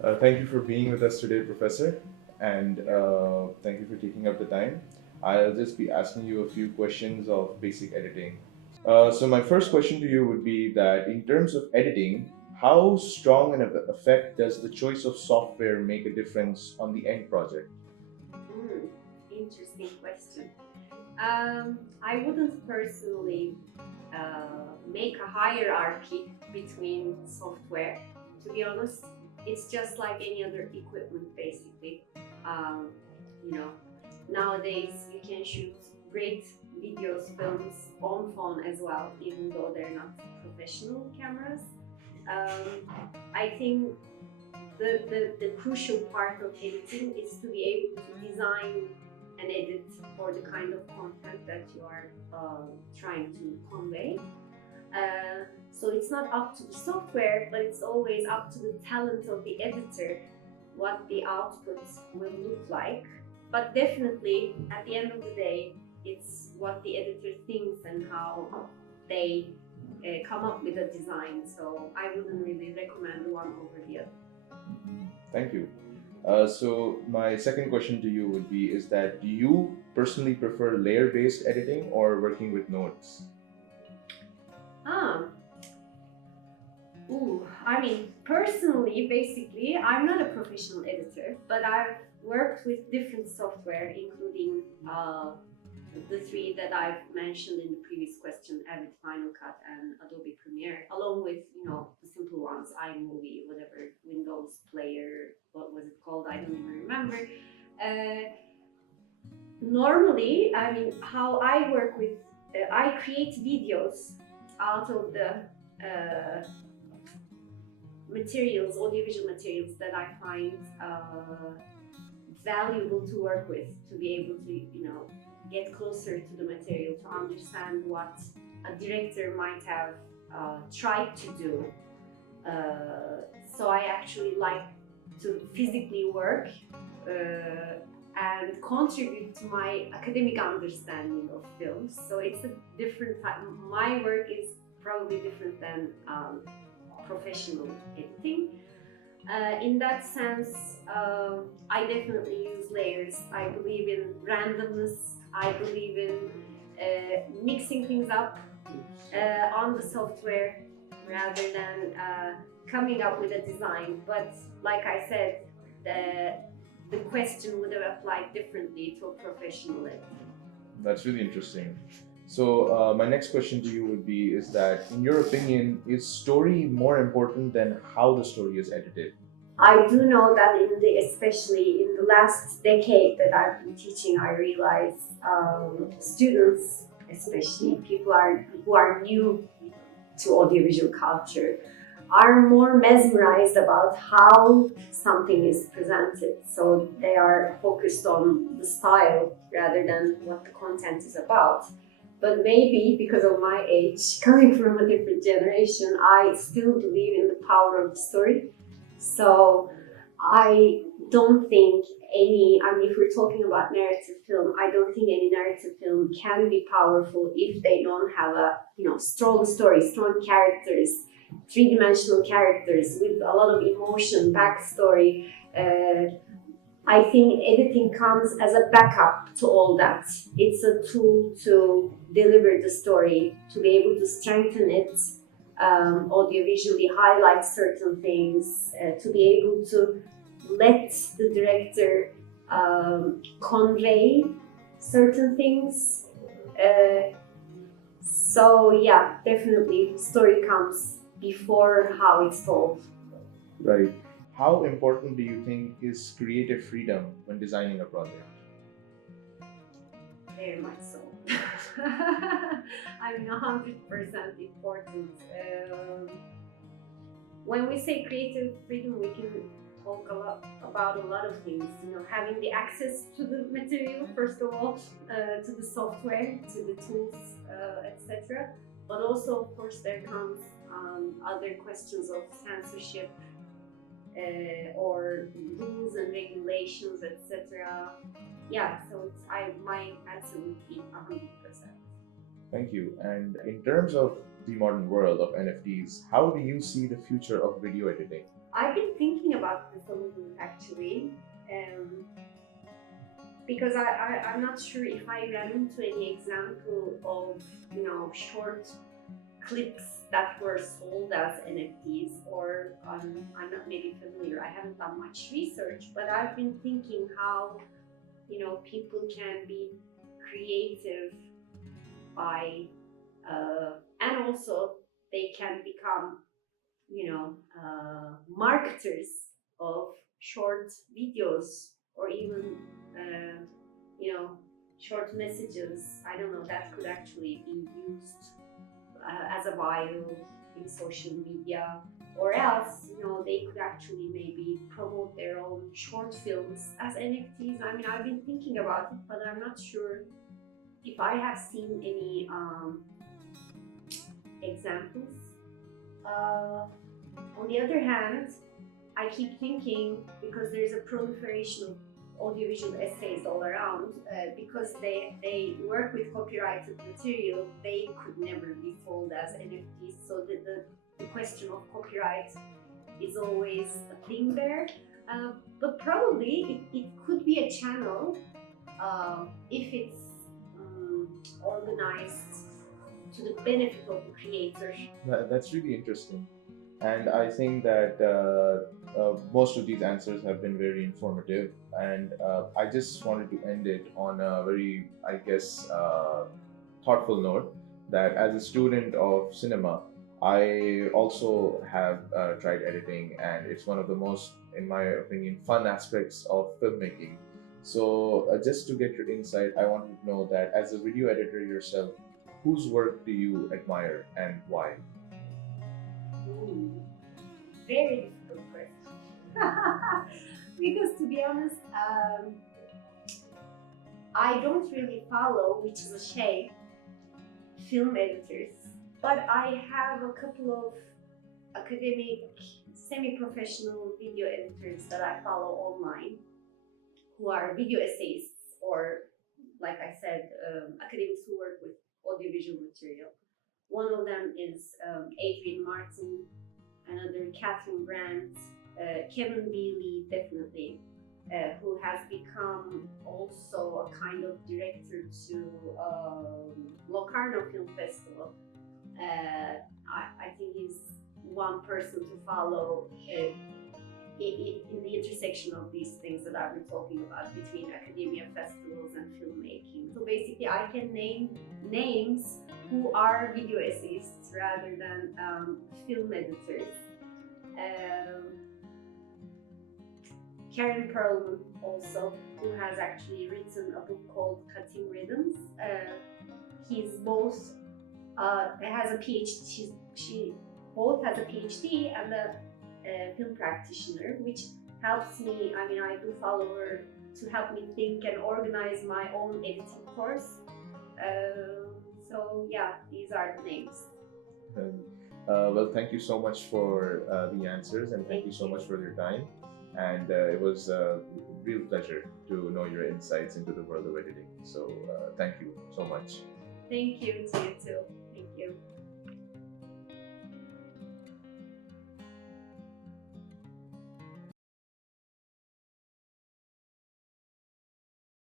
Thank you for being with us today, Professor, and thank you for taking up the time. I'll just be asking you a few questions of basic editing. So my first question to you would be that in terms of editing, how strong an effect does the choice of software make a difference on the end project? Hmm, interesting question. I wouldn't personally make a hierarchy between software. To be honest, it's just like any other equipment, basically. Um, you know, Nowadays you can shoot great videos, films on phone as well, even though they're not professional cameras. I think the crucial part of editing is to be able to design and edit for the kind of content that you are trying to convey. So it's not up to the software, but it's always up to the talent of the editor what the output will look like. But definitely, at the end of the day, it's what the editor thinks and how they come up with a design. So I wouldn't really recommend one over the other. Thank you. So my second question to you would be is that do you personally prefer layer-based editing or working with nodes? Ah, I mean, personally, basically, I'm not a professional editor, but I've worked with different software, including the three that I've mentioned in the previous question: Avid, Final Cut, and Adobe Premiere, along with the simple ones, iMovie, whatever, Windows Player, what was it called? I don't even remember. Uh, Normally, I mean, how I work with, I create videos out of the materials, audiovisual materials that I find valuable to work with, to be able to, get closer to the material, to understand what a director might have tried to do. So I actually like to physically work and contribute to my academic understanding of films. So it's a different type. My work is probably different than professional editing. In that sense, I definitely use layers. I believe in randomness. I believe in mixing things up on the software rather than coming up with a design. But like I said, the question would have applied differently to a professional editor. That's really interesting. So, my next question to you would be is that, in your opinion, is story more important than how the story is edited? I do know that especially in the last decade that I've been teaching, I realize students, especially people who are new to audiovisual culture, are more mesmerized about how something is presented. So they are focused on the style rather than what the content is about. But maybe because of my age, coming from a different generation, I still believe in the power of the story. So I don't think I mean, if we're talking about narrative film, I don't think any narrative film can be powerful if they don't have a, strong story, strong characters, three-dimensional characters with a lot of emotion, backstory. I think editing comes as a backup to all that. It's a tool to deliver the story, to be able to strengthen it, audiovisually highlight certain things, to be able to let the director convey certain things. So yeah, definitely story comes before how it's told. Right. How important do you think is creative freedom when designing a project? Very much so. I mean, 100% important. When we say creative freedom, we can talk a lot about a lot of things. Having the access to the material, first of all, to the software, to the tools, etc. But also, of course, there comes other questions of censorship or rules and regulations, etc. Yeah, so my answer would be 100%. Thank you. And in terms of the modern world of NFTs, how do you see the future of video editing? I've been thinking about this a little actually, um, because I'm not sure if I ran into any example of, short clips that were sold as NFTs, or I'm not maybe familiar. I haven't done much research, but I've been thinking how, people can be creative by, and also they can become, marketers of short videos, or even, uh, you know, short messages. I don't know, that could actually be used as a bio in social media, or else, they could actually maybe promote their own short films as NFTs. I mean, I've been thinking about it, but I'm not sure if I have seen any examples. Uh, on the other hand, I keep thinking, because there's a proliferation of audiovisual essays all around, because they work with copyrighted material, they could never be sold as NFTs. So the question of copyright is always a thing there. But probably it could be a channel, if it's organized to the benefit of the creator. That's really interesting. And I think that most of these answers have been very informative. And I just wanted to end it on a very, I guess, thoughtful note that as a student of cinema, I also have tried editing, and it's one of the most, in my opinion, fun aspects of filmmaking. So, just to get your insight, I wanted to know that as a video editor yourself, whose work do you admire and why? Ooh, very difficult question. Because to be honest, I don't really follow, which is a shame, film editors. But I have a couple of academic, semi-professional video editors that I follow online, who are video essayists, or, like I said, academics who work with audiovisual material. One of them is Adrian Martin, another Catherine Brandt, Kevin Bailey, definitely, who has become also a kind of director to Locarno Film Festival. I think he's one person to follow in the intersection of these things that I've been talking about, between academia, festivals, and filmmaking. So basically, I can name names who are video essayists rather than film editors. Karen Perlman also, who has actually written a book called Cutting Rhythms. He's both has a PhD. She both has a PhD and a film practitioner, which helps me. I mean, I do follow her to help me think and organize my own editing course. So yeah, these are the names. Well, thank you so much for the answers, and thank you so much for your time. And it was a real pleasure to know your insights into the world of editing. So thank you so much. Thank you to you too. Thank you.